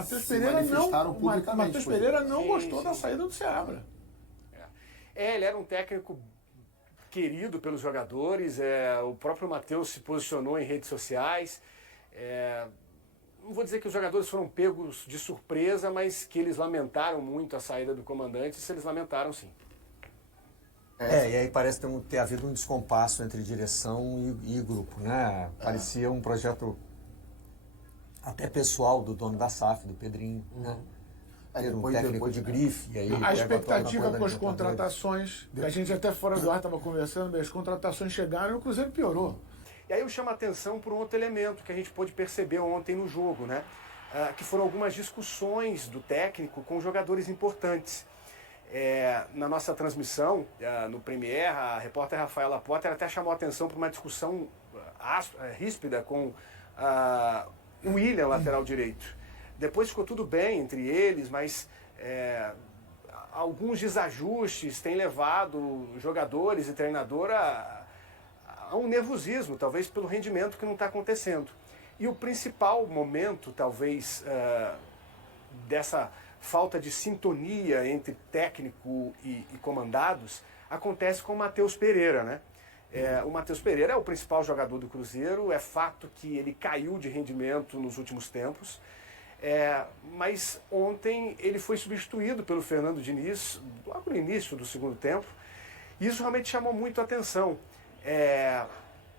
Matheus se Pereira manifestaram não, publicamente. Matheus Pereira não gostou da saída do Seabra. Ele era um técnico querido pelos jogadores, o próprio Matheus se posicionou em redes sociais. Não vou dizer que os jogadores foram pegos de surpresa, mas que eles lamentaram muito a saída do comandante, isso eles lamentaram sim. E aí parece ter havido um descompasso entre direção e grupo, né? Parecia um projeto até pessoal do dono da SAF, do Pedrinho, né? Ter um técnico de grife. E aí A expectativa com as contratações, a gente até fora do ar estava conversando, as contratações chegaram e o Cruzeiro piorou. E aí eu chamo a atenção por um outro elemento que a gente pôde perceber ontem no jogo, né? Que foram algumas discussões do técnico com jogadores importantes. Na nossa transmissão, no Premier, a repórter Rafaela Potter até chamou a atenção para uma discussão ríspida com o William, lateral direito. Depois ficou tudo bem entre eles, mas alguns desajustes têm levado jogadores e treinador a um nervosismo, talvez pelo rendimento que não está acontecendo. E o principal momento, talvez, dessa falta de sintonia entre técnico e comandados, acontece com o Matheus Pereira, né? O Matheus Pereira é o principal jogador do Cruzeiro, é fato que ele caiu de rendimento nos últimos tempos, mas ontem ele foi substituído pelo Fernando Diniz, logo no início do segundo tempo, e isso realmente chamou muito a atenção.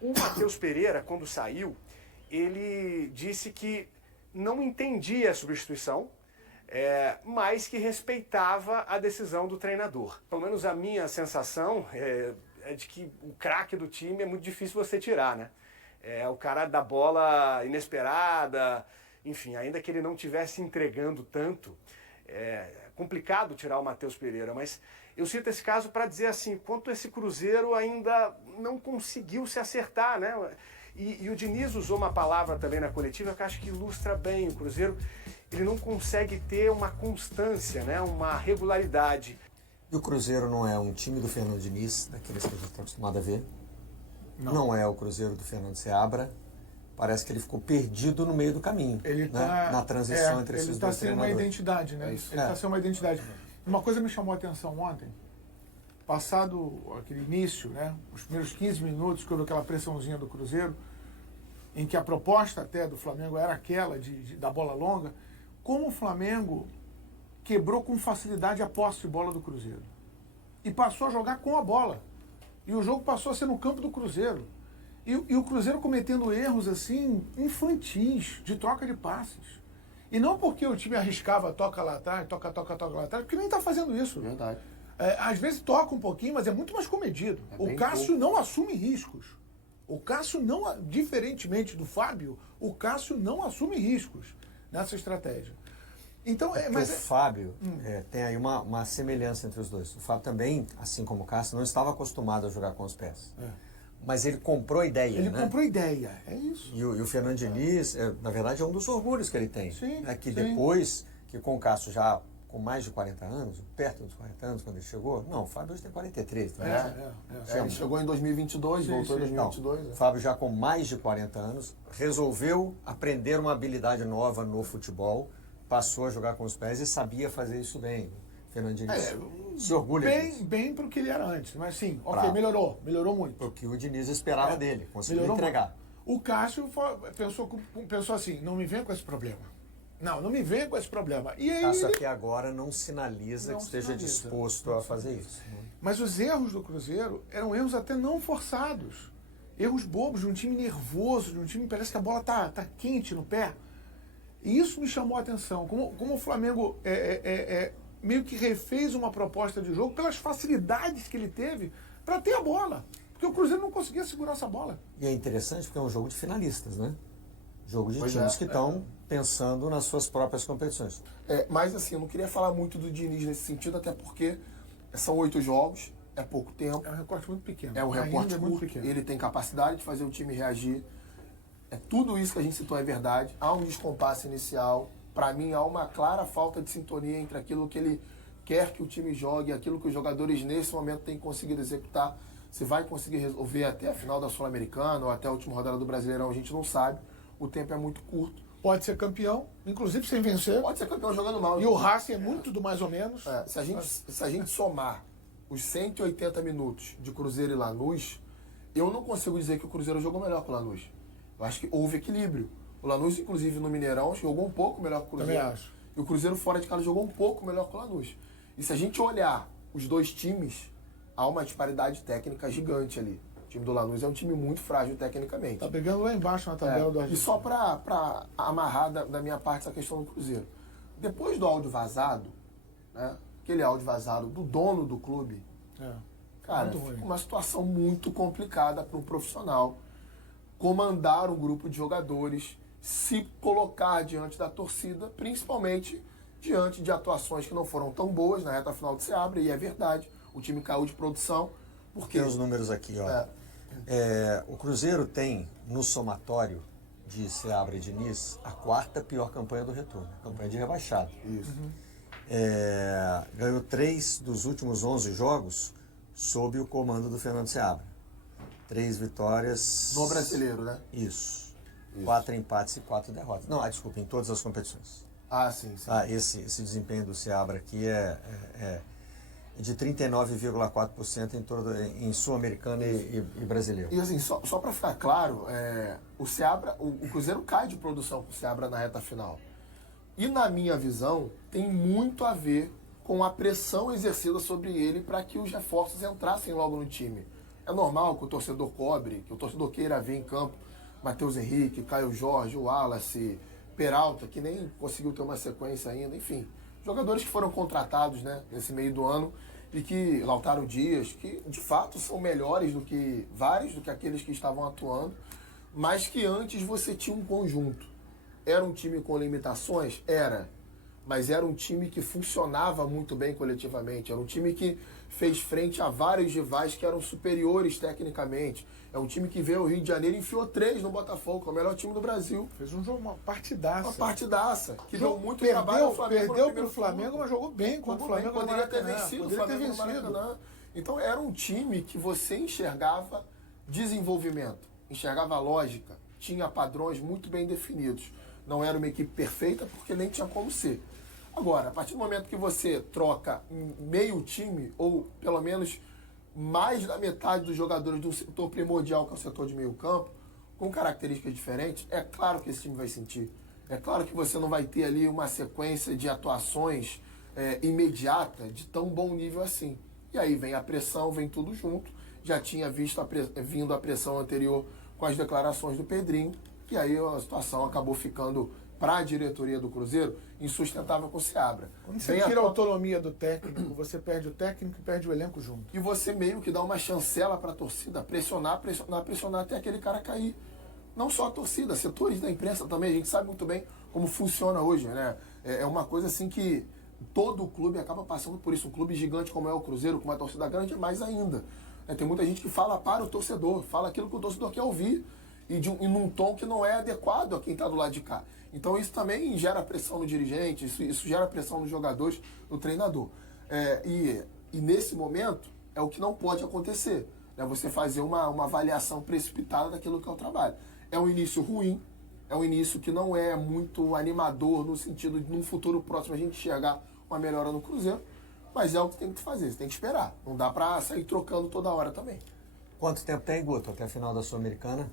O Matheus Pereira, quando saiu, ele disse que não entendia a substituição, mas que respeitava a decisão do treinador. Pelo menos a minha sensação é de que o craque do time é muito difícil você tirar, né? O cara da bola inesperada, enfim, ainda que ele não estivesse entregando tanto, é complicado tirar o Matheus Pereira, mas eu cito esse caso para dizer assim, quanto esse Cruzeiro ainda não conseguiu se acertar, né? E o Diniz usou uma palavra também na coletiva que eu acho que ilustra bem o Cruzeiro. Ele não consegue ter uma constância, né? Uma regularidade. E o Cruzeiro não é um time do Fernando Diniz, daqueles que a gente está acostumado a ver. Não é o Cruzeiro do Fernando Seabra. Parece que ele ficou perdido no meio do caminho, ele né? Na transição entre esses dois treinadores. Ele está sem uma identidade, né? Ele está sem uma identidade. Uma coisa me chamou a atenção ontem, passado aquele início, né? Os primeiros 15 minutos que houve aquela pressãozinha do Cruzeiro, em que a proposta até do Flamengo era aquela da bola longa, como o Flamengo quebrou com facilidade a posse de bola do Cruzeiro. E passou a jogar com a bola. E o jogo passou a ser no campo do Cruzeiro. E o Cruzeiro cometendo erros assim, infantis, de troca de passes. E não porque o time arriscava, toca lá atrás, toca lá atrás, porque nem está fazendo isso. Verdade. Às vezes toca um pouquinho, mas é muito mais comedido. O Cássio não assume riscos. O Cássio não, diferentemente do Fábio, o Cássio não assume riscos nessa estratégia. Então, mas o Fábio tem aí uma semelhança entre os dois. O Fábio também, assim como o Cássio, não estava acostumado a jogar com os pés. Mas ele comprou a ideia, Ele comprou a ideia, é isso. E o Fernando Diniz, na verdade, é um dos orgulhos que ele tem. Sim, que depois, que com o Cássio já com mais de 40 anos, perto dos 40 anos, quando ele chegou, não, o Fábio hoje tem 43. Ele chegou em 2022, voltou em 2022. Não, o Fábio já com mais de 40 anos, resolveu aprender uma habilidade nova no futebol, passou a jogar com os pés e sabia fazer isso bem. Fernando Diniz se orgulha disso. Bem para o que ele era antes, mas sim, melhorou muito. O que o Diniz esperava dele, conseguiu entregar. Muito. O Cássio pensou assim, não me venha com esse problema. Não me venha com esse problema. E aí Cássio aqui agora não sinaliza que esteja disposto a fazer isso. Mas os erros do Cruzeiro eram erros até não forçados. Erros bobos, de um time nervoso, de um time que parece que a bola tá quente no pé. E isso me chamou a atenção. Como o Flamengo meio que refez uma proposta de jogo pelas facilidades que ele teve para ter a bola. Porque o Cruzeiro não conseguia segurar essa bola. E é interessante porque é um jogo de finalistas, né? Jogo de times que estão pensando nas suas próprias competições. Mas assim, eu não queria falar muito do Diniz nesse sentido, até porque são 8 jogos, é pouco tempo. É um recorte muito pequeno. É um recorte curto, ele tem capacidade de fazer o time reagir. Tudo isso que a gente citou é verdade. Há um descompasso inicial. Para mim, há uma clara falta de sintonia entre aquilo que ele quer que o time jogue e aquilo que os jogadores nesse momento têm conseguido executar. Se vai conseguir resolver até a final da Sul-Americana ou até a última rodada do Brasileirão, a gente não sabe. O tempo é muito curto. pode ser campeão, inclusive sem vencer. Pode ser campeão jogando mal. E o Racing é muito do mais ou menos. Se a gente somar os 180 minutos de Cruzeiro e Lanús, eu não consigo dizer que o Cruzeiro jogou melhor que o Lanús. Eu acho que houve equilíbrio. O Lanús, inclusive, no Mineirão, jogou um pouco melhor que o Cruzeiro. Também acho. E o Cruzeiro fora de casa jogou um pouco melhor que o Lanús. E se a gente olhar os dois times, há uma disparidade técnica gigante ali. O time do Lanús é um time muito frágil tecnicamente. Tá pegando lá embaixo na tabela do E Argentina. só para amarrar da minha parte essa questão do Cruzeiro. Depois do áudio vazado, né, aquele áudio vazado do dono do clube, cara, fica uma situação muito complicada para um profissional comandar um grupo de jogadores, se colocar diante da torcida, principalmente diante de atuações que não foram tão boas na reta final de Seabra, e é verdade, o time caiu de produção. Porque tem os números aqui, ó. O Cruzeiro tem, no somatório de Seabra e Diniz, a 4ª pior campanha do retorno, campanha de rebaixado. Isso. Ganhou 3 dos últimos 11 jogos sob o comando do Fernando Seabra. 3 vitórias... No brasileiro, né? Isso. 4 empates e 4 derrotas. Não, desculpa, em todas as competições. Sim. Esse desempenho do Seabra aqui é de 39,4% em Sul-Americana e brasileiro. E assim, só para ficar claro, o Seabra, o Cruzeiro cai de produção com o Seabra na reta final. E na minha visão, tem muito a ver com a pressão exercida sobre ele para que os reforços entrassem logo no time. É normal que o torcedor cobre, que o torcedor queira ver em campo Matheus Henrique, Caio Jorge, o Wallace, Peralta, que nem conseguiu ter uma sequência ainda, enfim. Jogadores que foram contratados, né, nesse meio do ano, e que Lautaro Dias, que de fato são melhores do que aqueles que estavam atuando, mas que antes você tinha um conjunto. Era um time com limitações? Era. Mas era um time que funcionava muito bem coletivamente. Era um time que fez frente a vários rivais que eram superiores tecnicamente. É um time que veio ao Rio de Janeiro e enfiou 3 no Botafogo, que é o melhor time do Brasil. Fez um jogo, uma partidaça. Uma partidaça. Que deu muito perdeu, trabalho ao Flamengo. Perdeu para o Flamengo, mas jogou bem contra o Flamengo. Poderia ter vencido o Flamengo no Maracanã. Então era um time que você enxergava desenvolvimento, enxergava lógica, tinha padrões muito bem definidos. Não era uma equipe perfeita porque nem tinha como ser. Agora, a partir do momento que você troca meio time, ou pelo menos mais da metade dos jogadores do setor primordial, que é o setor de meio campo, com características diferentes, é claro que esse time vai sentir. É claro que você não vai ter ali uma sequência de atuações imediata de tão bom nível assim. E aí vem a pressão, vem tudo junto. Já tinha vindo a pressão anterior com as declarações do Pedrinho, e aí a situação acabou ficando, para a diretoria do Cruzeiro, insustentável com o Seabra. Quando você tira a autonomia do técnico, você perde o técnico e perde o elenco junto. E você meio que dá uma chancela para a torcida, pressionar até aquele cara cair. Não só a torcida, setores da imprensa também, a gente sabe muito bem como funciona hoje, né? É uma coisa assim que todo o clube acaba passando por isso. Um clube gigante como é o Cruzeiro, com uma torcida grande, é mais ainda. Tem muita gente que fala para o torcedor, fala aquilo que o torcedor quer ouvir, e num tom que não é adequado a quem está do lado de cá. Então isso também gera pressão no dirigente, isso gera pressão nos jogadores, no treinador. E nesse momento é o que não pode acontecer, né? Você fazer uma avaliação precipitada daquilo que é o trabalho. É um início ruim, é um início que não é muito animador no sentido de num futuro próximo a gente enxergar uma melhora no Cruzeiro, mas é o que tem que fazer, você tem que esperar. Não dá para sair trocando toda hora também. Quanto tempo tem, Guto, até a final da Sul-Americana?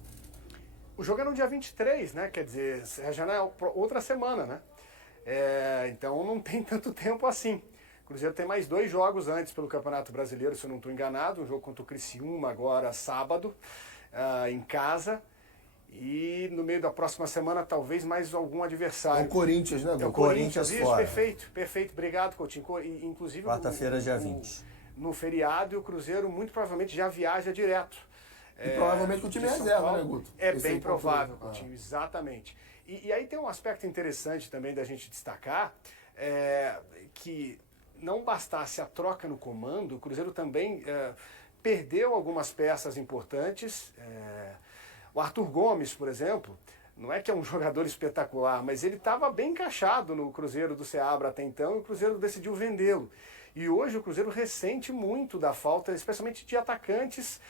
O jogo é no dia 23, né? Quer dizer, já não é outra semana, né? Então não tem tanto tempo assim. O Cruzeiro tem mais 2 jogos antes pelo Campeonato Brasileiro, se eu não estou enganado. Um jogo contra o Criciúma agora, sábado, em casa. E no meio da próxima semana, talvez mais algum adversário. É o Corinthians, né? É o Corinthians, isso, fora. Perfeito. Obrigado, Coutinho. Inclusive, quarta-feira, dia 20. No feriado, e o Cruzeiro muito provavelmente já viaja direto. E provavelmente com o time reserva, né, Guto? É bem provável, Coutinho, exatamente. E aí tem um aspecto interessante também da gente destacar, que não bastasse a troca no comando, o Cruzeiro também perdeu algumas peças importantes. O Arthur Gomes, por exemplo, não é que é um jogador espetacular, mas ele estava bem encaixado no Cruzeiro do Seabra até então, e o Cruzeiro decidiu vendê-lo. E hoje o Cruzeiro ressente muito da falta, especialmente de atacantes,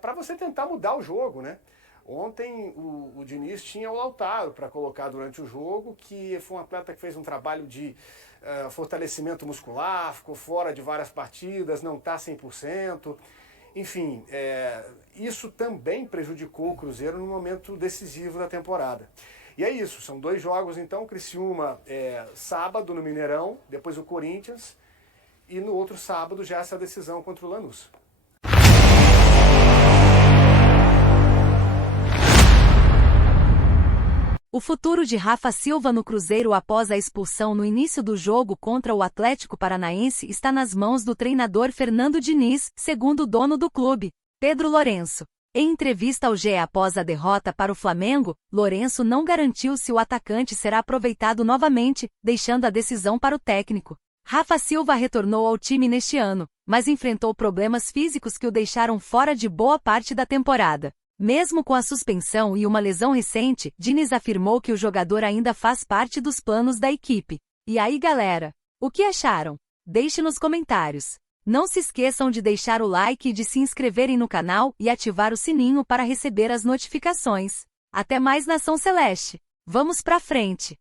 para você tentar mudar o jogo, né? Ontem o Diniz tinha o Lautaro para colocar durante o jogo, que foi um atleta que fez um trabalho de fortalecimento muscular, ficou fora de várias partidas, não está 100%. Enfim, isso também prejudicou o Cruzeiro no momento decisivo da temporada. E é isso, são 2 jogos então, Criciúma sábado no Mineirão, depois o Corinthians, e no outro sábado já essa decisão contra o Lanús. O futuro de Rafa Silva no Cruzeiro após a expulsão no início do jogo contra o Atlético Paranaense está nas mãos do treinador Fernando Diniz, segundo o dono do clube, Pedro Lourenço. Em entrevista ao GE após a derrota para o Flamengo, Lourenço não garantiu se o atacante será aproveitado novamente, deixando a decisão para o técnico. Rafa Silva retornou ao time neste ano, mas enfrentou problemas físicos que o deixaram fora de boa parte da temporada. Mesmo com a suspensão e uma lesão recente, Diniz afirmou que o jogador ainda faz parte dos planos da equipe. E aí, galera? O que acharam? Deixe nos comentários. Não se esqueçam de deixar o like e de se inscreverem no canal e ativar o sininho para receber as notificações. Até mais, Nação Celeste! Vamos pra frente!